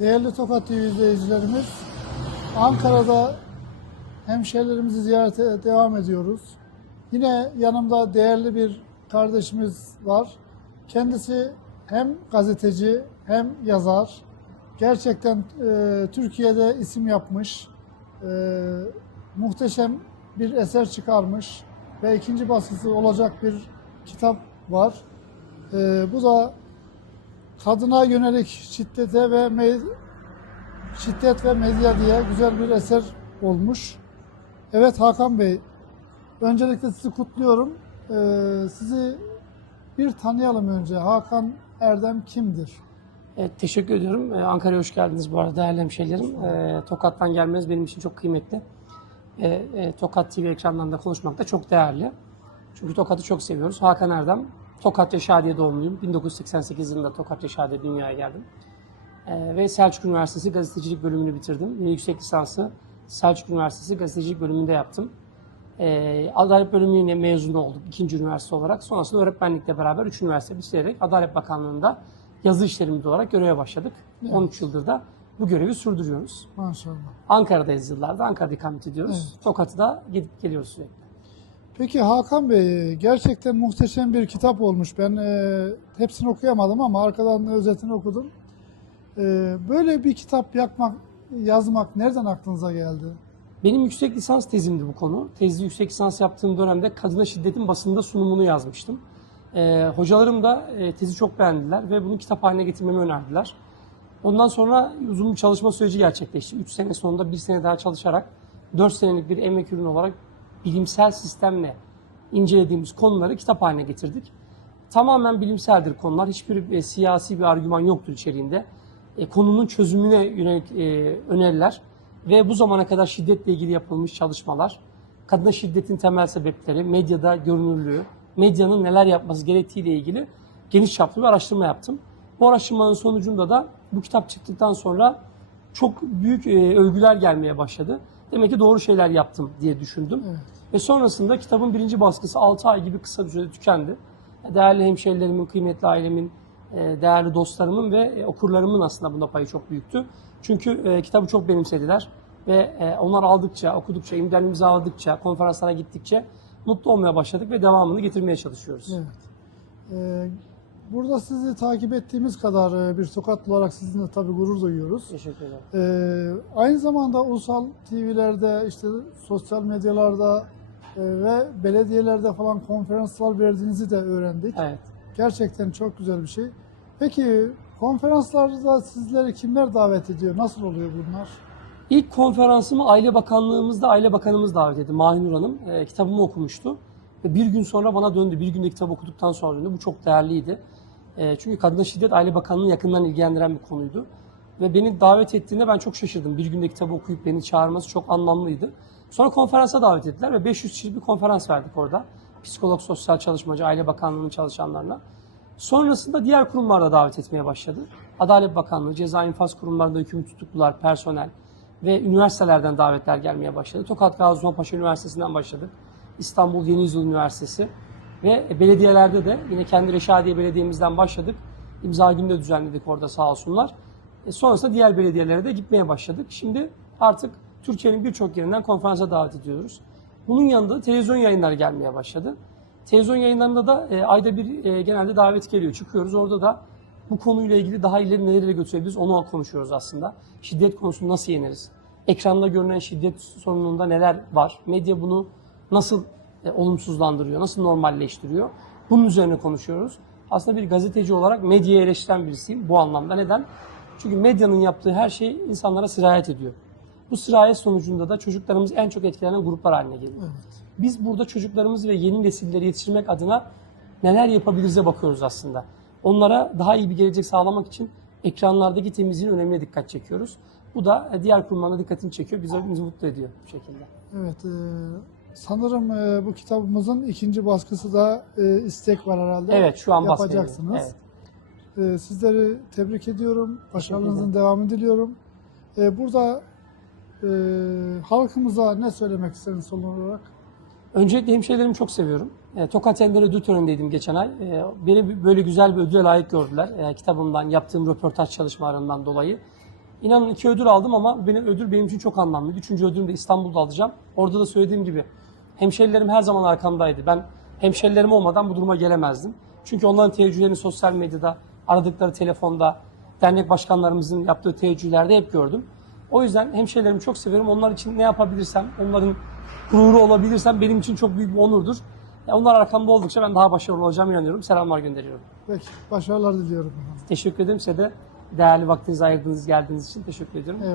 Değerli Tokat TV izleyicilerimiz, Ankara'da hemşehrilerimizi ziyarete devam ediyoruz. Yine yanımda değerli bir kardeşimiz var. Kendisi hem gazeteci hem yazar. Gerçekten e, Türkiye'de isim yapmış, e, muhteşem bir eser çıkarmış ve ikinci baskısı olacak bir kitap var. E, bu da kadına yönelik şiddete ve şiddet ve medya diye güzel bir eser olmuş. Evet Hakan Bey, öncelikle sizi kutluyorum. Ee, sizi bir tanıyalım önce. Hakan Erdem kimdir? Evet, teşekkür ediyorum. Ee, Ankara'ya hoş geldiniz bu arada değerli hemşehrilerim. Ee, Tokat'tan gelmeniz benim için çok kıymetli. Ee, e, Tokat TV ekranlarında konuşmak da çok değerli. Çünkü Tokat'ı çok seviyoruz. Hakan Erdem, Tokat Yaşadiye doğumluyum. 1988 yılında Tokat Yaşadiye dünyaya geldim. Ee, ve Selçuk Üniversitesi gazetecilik bölümünü bitirdim. Yine yüksek lisansı Selçuk Üniversitesi gazetecilik bölümünde yaptım. Ee, Adalet bölümü yine mezunu olduk ikinci üniversite olarak. Sonrasında öğretmenlikle beraber üç üniversite bitirerek Adalet Bakanlığı'nda yazı işlerimiz olarak göreve başladık. 13 yıldır da bu görevi sürdürüyoruz. Maşallah. Ankara'dayız yıllarda. Ankara'da ikamet ediyoruz. Tokat'ı da gidip geliyoruz sürekli. Peki Hakan Bey, gerçekten muhteşem bir kitap olmuş. Ben e, hepsini okuyamadım ama arkadan özetini okudum. E, böyle bir kitap yapmak, yazmak nereden aklınıza geldi? Benim yüksek lisans tezimdi bu konu. Tezli yüksek lisans yaptığım dönemde kadına şiddetin basında sunumunu yazmıştım. Ee, hocalarım da e, tezi çok beğendiler ve bunu kitap haline getirmemi önerdiler. Ondan sonra uzun bir çalışma süreci gerçekleşti. 3 sene sonunda bir sene daha çalışarak 4 senelik bir emek ürünü olarak bilimsel sistemle incelediğimiz konuları kitap haline getirdik. Tamamen bilimseldir konular. Hiçbir e, siyasi bir argüman yoktur içeriğinde. E, konunun çözümüne yönelik e, öneriler ve bu zamana kadar şiddetle ilgili yapılmış çalışmalar, kadına şiddetin temel sebepleri, medyada görünürlüğü, medyanın neler yapması gerektiğiyle ilgili geniş çaplı bir araştırma yaptım. Bu araştırmanın sonucunda da bu kitap çıktıktan sonra çok büyük e, övgüler gelmeye başladı. Demek ki doğru şeyler yaptım diye düşündüm. Evet. Ve sonrasında kitabın birinci baskısı 6 ay gibi kısa bir sürede tükendi. Değerli hemşerilerimin, kıymetli ailemin, e, değerli dostlarımın ve e, okurlarımın aslında bunda payı çok büyüktü. Çünkü e, kitabı çok benimsediler ve onlar aldıkça, okudukça, imza imzaladıkça, konferanslara gittikçe mutlu olmaya başladık ve devamını getirmeye çalışıyoruz. Evet. Ee, burada sizi takip ettiğimiz kadar e, bir Tokatlı olarak sizinle tabii gurur duyuyoruz. Teşekkür ederim. Ee, aynı zamanda ulusal TV'lerde, işte sosyal medyalarda e, ve belediyelerde falan konferanslar verdiğinizi de öğrendik. Evet. Gerçekten çok güzel bir şey. Peki konferanslarda sizleri kimler davet ediyor? Nasıl oluyor bunlar? İlk konferansımı Aile Bakanlığımızda Aile Bakanımız davet etti. Mahinur Hanım e, kitabımı okumuştu. Ve bir gün sonra bana döndü. Bir günde kitabı okuduktan sonra döndü. Bu çok değerliydi. E, çünkü kadına şiddet Aile Bakanlığı'nı yakından ilgilendiren bir konuydu. Ve beni davet ettiğinde ben çok şaşırdım. Bir günde kitabı okuyup beni çağırması çok anlamlıydı. Sonra konferansa davet ettiler ve 500 kişilik bir konferans verdik orada. Psikolog, sosyal çalışmacı, Aile Bakanlığı'nın çalışanlarına. Sonrasında diğer kurumlar da davet etmeye başladı. Adalet Bakanlığı, ceza infaz kurumlarında hüküm tutuklular, personel ve üniversitelerden davetler gelmeye başladı. Tokat Gazi Osman Paşa Üniversitesi'nden başladık. İstanbul Yeni Yüzyıl Üniversitesi ve belediyelerde de yine kendi Reşadiye Belediye'mizden başladık. İmza günü de düzenledik orada sağ olsunlar. E sonrasında diğer belediyelere de gitmeye başladık. Şimdi artık Türkiye'nin birçok yerinden konferansa davet ediyoruz. Bunun yanında televizyon yayınları gelmeye başladı. Televizyon yayınlarında da e, ayda bir e, genelde davet geliyor. Çıkıyoruz orada da bu konuyla ilgili daha ileri nerelere götürebiliriz onu konuşuyoruz aslında. Şiddet konusunu nasıl yeneriz? Ekranda görünen şiddet sorununda neler var? Medya bunu nasıl e, olumsuzlandırıyor, nasıl normalleştiriyor? Bunun üzerine konuşuyoruz. Aslında bir gazeteci olarak medyayı eleştiren birisiyim bu anlamda. Neden? Çünkü medyanın yaptığı her şey insanlara sirayet ediyor. Bu sirayet sonucunda da çocuklarımız en çok etkilenen gruplar haline geliyor. Biz burada çocuklarımızı ve yeni nesilleri yetiştirmek adına neler yapabiliriz'e bakıyoruz aslında. Onlara daha iyi bir gelecek sağlamak için ekranlardaki temizliğin önemine dikkat çekiyoruz. Bu da diğer kurumlarına dikkatini çekiyor. Bizi, bizi mutlu ediyor bu şekilde. Evet, e, sanırım e, bu kitabımızın ikinci baskısı da e, istek var herhalde. Evet şu an Yapacaksınız. Evet. E, sizleri tebrik ediyorum. Başarılarınızın devamını diliyorum. E, burada e, halkımıza ne söylemek istersiniz son olarak? Öncelikle hemşehrilerimi çok seviyorum. E, Tokat Ender Ödül Töreni'ndeydim geçen ay. E, beni böyle güzel bir ödüle layık gördüler. E, kitabımdan, yaptığım röportaj çalışmalarından dolayı. İnanın iki ödül aldım ama benim ödül benim için çok anlamlı. Üçüncü ödülümü de İstanbul'da alacağım. Orada da söylediğim gibi hemşerilerim her zaman arkamdaydı. Ben hemşerilerim olmadan bu duruma gelemezdim. Çünkü onların tecrübelerini sosyal medyada, aradıkları telefonda, dernek başkanlarımızın yaptığı tecrübelerde hep gördüm. O yüzden hemşerilerimi çok severim. Onlar için ne yapabilirsem, onların gururu olabilirsem benim için çok büyük bir onurdur. Ya onlar arkamda oldukça ben daha başarılı olacağımı inanıyorum. Selamlar gönderiyorum. Peki, başarılar diliyorum. Teşekkür ederim size de değerli vaktinizi ayırdığınız, geldiğiniz için teşekkür ediyorum.